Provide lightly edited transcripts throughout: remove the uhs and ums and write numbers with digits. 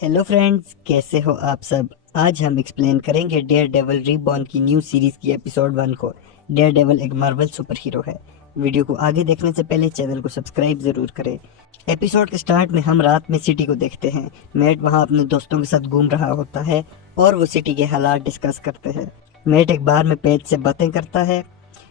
Hello friends, कैसे हो आप सब। आज हम एक्सप्लेन करेंगे डेयर डेवल रीबॉर्न की न्यू सीरीज की एपिसोड 1 को। डेयर डेवल एक मार्वल सुपर हीरो है। वीडियो को आगे देखने से पहले चैनल को सब्सक्राइब जरूर करें। एपिसोड के स्टार्ट में हम रात में सिटी को देखते हैं। मैट वहां अपने दोस्तों के साथ घूम रहा होता है और वो सिटी के हालात डिस्कस करते हैं। मैट एक बार में पेज से बातें करता है।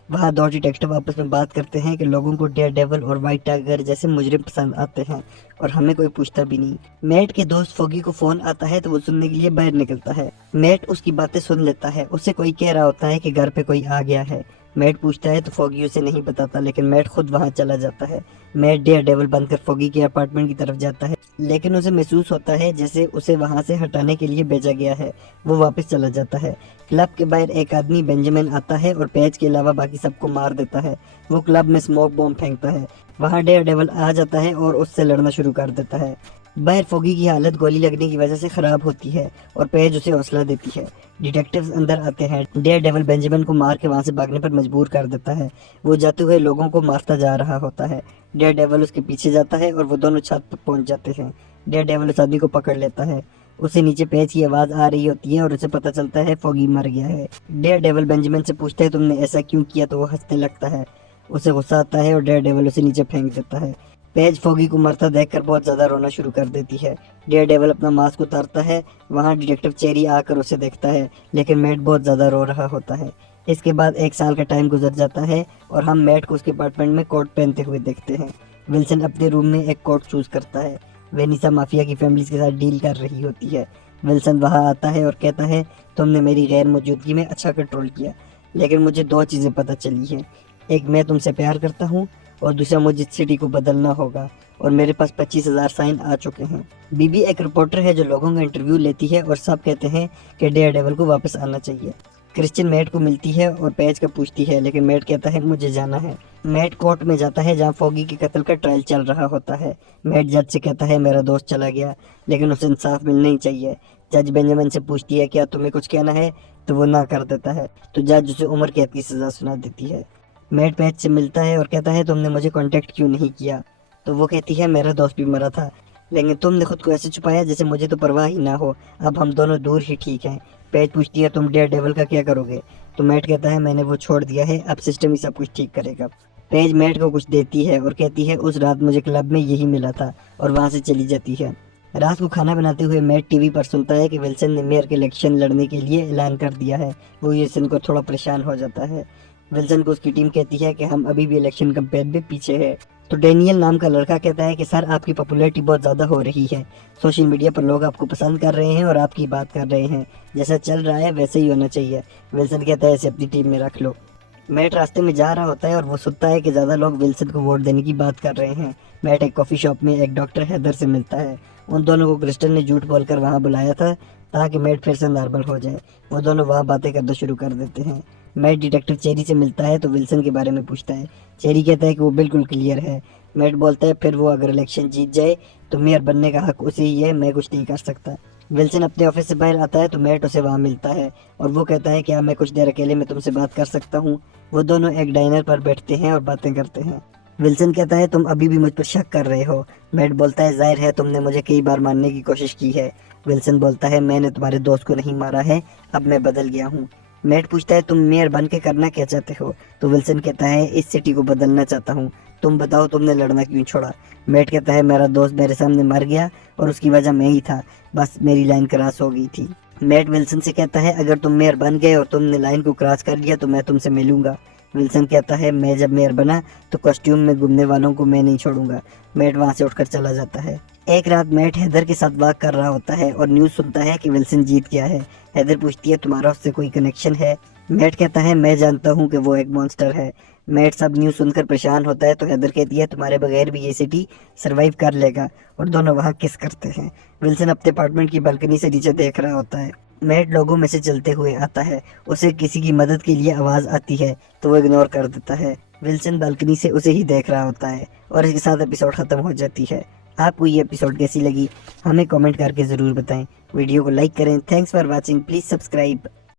वहाँ दो डिटेक्टिव आपस में बात करते हैं कि लोगों को डेयर डेवल और व्हाइट टाइगर जैसे मुजरिम पसंद आते हैं और हमें कोई पूछता भी नहीं। मैट के दोस्त फोगी को फोन आता है तो वो सुनने के लिए बाहर निकलता है। मैट उसकी बातें सुन लेता है। उससे कोई कह रहा होता है कि घर पे कोई आ गया है। मैट पूछता है तो फोगी उसे नहीं बताता, लेकिन मैट खुद वहां चला जाता है। मैट डेयर डेवल बनकर फोगी के अपार्टमेंट की तरफ जाता है, लेकिन उसे महसूस होता है जैसे उसे वहां से हटाने के लिए भेजा गया है। वो वापस चला जाता है। क्लब के बाहर एक आदमी बेंजामिन आता है और पेज के अलावा बाकी सबको मार देता है। वो क्लब में स्मोक बॉम्ब फेंकता है। वहाँ डेयर डेवल आ जाता है और उससे लड़ना शुरू कर देता है। बाहर फोगी की हालत गोली लगने की वजह से खराब होती है और पेज उसे हौसला देती है। डिटेक्टिव्स अंदर आते हैं। डेयर डेवल बेंजामिन को मार के वहां से भागने पर मजबूर कर देता है। वो जाते हुए लोगों को मारता जा रहा होता है। डेयर डेवल उसके पीछे जाता है और वो दोनों छत पर पहुंच जाते हैं। डेयर डेवल उस आदमी को पकड़ लेता है। उसे नीचे पेज की आवाज आ रही होती है और उसे पता चलता है फोगी मर गया है। डेयर डेवल बेंजामिन से पूछता है तुमने ऐसा क्यों किया, तो वो हंसने लगता है। उसे गुस्सा आता है और डेयर डेवल उसे नीचे फेंक देता है। पेज फोगी को मरता देखकर बहुत ज्यादा रोना शुरू कर देती है। डेयर डेवल अपना मास्क उतारता है। वहाँ डिटेक्टिव चेरी आकर उसे देखता है, लेकिन मैट बहुत ज्यादा रो रहा होता है। इसके बाद 1 साल का टाइम गुजर जाता है और हम मैट को उसके अपार्टमेंट में कोट पहनते हुए देखते हैं। विल्सन अपने रूम में एक कोट चूज करता है। वेनिसा माफिया की फैमिलीज के साथ डील कर रही होती है। विल्सन वहां आता है और कहता है तुमने मेरी गैर मौजूदगी में अच्छा कंट्रोल किया, लेकिन मुझे 2 चीजें पता चली हैं। एक, मैं तुमसे प्यार करता हूँ, और दूसरा, मुझे सिटी को बदलना होगा और मेरे पास 25,000 साइन आ चुके हैं। बीबी एक रिपोर्टर है जो लोगों का इंटरव्यू लेती है और सब कहते हैं कि डेयर डेवल को वापस आना चाहिए। क्रिश्चियन मैट को मिलती है और पेज का पूछती है, लेकिन मैट कहता है मुझे जाना है। मैट कोर्ट में जाता है जहाँ फोगी के कत्ल का ट्रायल चल रहा होता है। मैट जज से कहता है मेरा दोस्त चला गया, लेकिन उसे इंसाफ मिलना ही चाहिए। जज बेंजामिन से पूछती है क्या तुम्हें कुछ कहना है, तो वो ना कर देता है। तो जज उसे उम्र कैद की सजा सुना देती है। मैट पेज से मिलता है और कहता है तुमने मुझे कांटेक्ट क्यों नहीं किया, तो वो कहती है मेरा दोस्त भी मरा था, लेकिन तुमने खुद को ऐसे छुपाया जैसे मुझे तो परवाह ही ना हो। अब हम दोनों दूर ही ठीक हैं। पेज पूछती है तुम डेयर डेवल का क्या करोगे, तो मैट कहता है मैंने वो छोड़ दिया है, अब सिस्टम ही सब कुछ ठीक करेगा। पेज मैट को कुछ देती है और कहती है उस रात मुझे क्लब में यही मिला था, और वहां से चली जाती है। रात को खाना बनाते हुए मैट टीवी पर सुनता है कि विल्सन ने मेयर के इलेक्शन लड़ने के लिए ऐलान कर दिया है। वो ये सुनकर थोड़ा परेशान हो जाता है। विल्सन को उसकी टीम कहती है कि हम अभी भी इलेक्शन कंपेयर में पीछे है। तो डेनियल नाम का लड़का कहता है कि सर आपकी पॉपुलैरिटी बहुत ज़्यादा हो रही है। सोशल मीडिया पर लोग आपको पसंद कर रहे हैं और आपकी बात कर रहे हैं। जैसा चल रहा है वैसे ही होना चाहिए। विल्सन कहता है इसे अपनी टीम में रख लो। मैट रास्ते में जा रहा होता है और वो सुनता है कि ज़्यादा लोग विल्सन को वोट देने की बात कर रहे हैं। मैट एक कॉफ़ी शॉप में एक डॉक्टर हैदर से मिलता है। उन दोनों को क्रिस्टल ने झूठ बोलकर वहाँ बुलाया था ताकि मैट फिर से नॉर्मल हो जाए। वो दोनों वहाँ बातें करना शुरू कर देते हैं। मैट डिटेक्टिव चेरी से मिलता है तो विल्सन के बारे में पूछता है। चेरी कहता है कि वो बिल्कुल क्लियर है। मैट बोलता है फिर वो अगर इलेक्शन जीत जाए तो मेयर बनने का हक उसे ही है, मैं कुछ नहीं कर सकता। विल्सन अपने ऑफिस से बाहर आता है तो मैट उसे वहाँ मिलता है और वो कहता है क्या मैं कुछ देर अकेले में तुमसे बात कर सकता हूँ। वो दोनों एक डाइनर पर बैठते हैं और बातें करते हैं। विल्सन कहता है तुम अभी भी मुझ पर शक कर रहे हो। मैट बोलता है जाहिर है तुमने मुझे कई बार मारने की कोशिश की है। विल्सन बोलता है मैंने तुम्हारे दोस्त को नहीं मारा है, अब मैं बदल गया हूँ। मैट पूछता है तुम मेयर बन के करना क्या चाहते हो, तो विल्सन कहता है इस सिटी को बदलना चाहता हूँ। तुम बताओ तुमने लड़ना क्यों छोड़ा। मैट कहता है मेरा दोस्त मेरे सामने मर गया और उसकी वजह मैं ही था, बस मेरी लाइन क्रॉस हो गई थी। मैट विल्सन से कहता है अगर तुम मेयर बन गए और तुमने लाइन को क्रॉस कर लिया तो मैं तुमसे मिलूंगा। विल्सन कहता है मैं जब मेयर बना तो कॉस्ट्यूम में घूमने वालों को मैं नहीं छोड़ूंगा। मैट वहां से उठकर चला जाता है। एक रात मैट हैदर के साथ वॉक कर रहा होता है और न्यूज़ सुनता है कि विल्सन जीत गया है। हैदर पूछती है तुम्हारा उससे कोई कनेक्शन है। मैट कहता है मैं जानता हूँ कि वो एक मॉन्स्टर है। मैट सब न्यूज़ सुनकर परेशान होता है तो हैदर कहती है तुम्हारे बगैर भी ये सिटी सरवाइव कर लेगा, और दोनों वहाँ किस करते हैं। विल्सन अपने अपार्टमेंट की बालकनी से नीचे देख रहा होता है। मैट लोगों में से चलते हुए आता है। उसे किसी की मदद के लिए आवाज़ आती है तो वो इग्नोर कर देता है। विल्सन बालकनी से उसे ही देख रहा होता है और इसके साथ एपिसोड ख़त्म हो जाती है। आपको ये एपिसोड कैसी लगी हमें कमेंट करके ज़रूर बताएं। वीडियो को लाइक करें। Thanks for watching, please subscribe.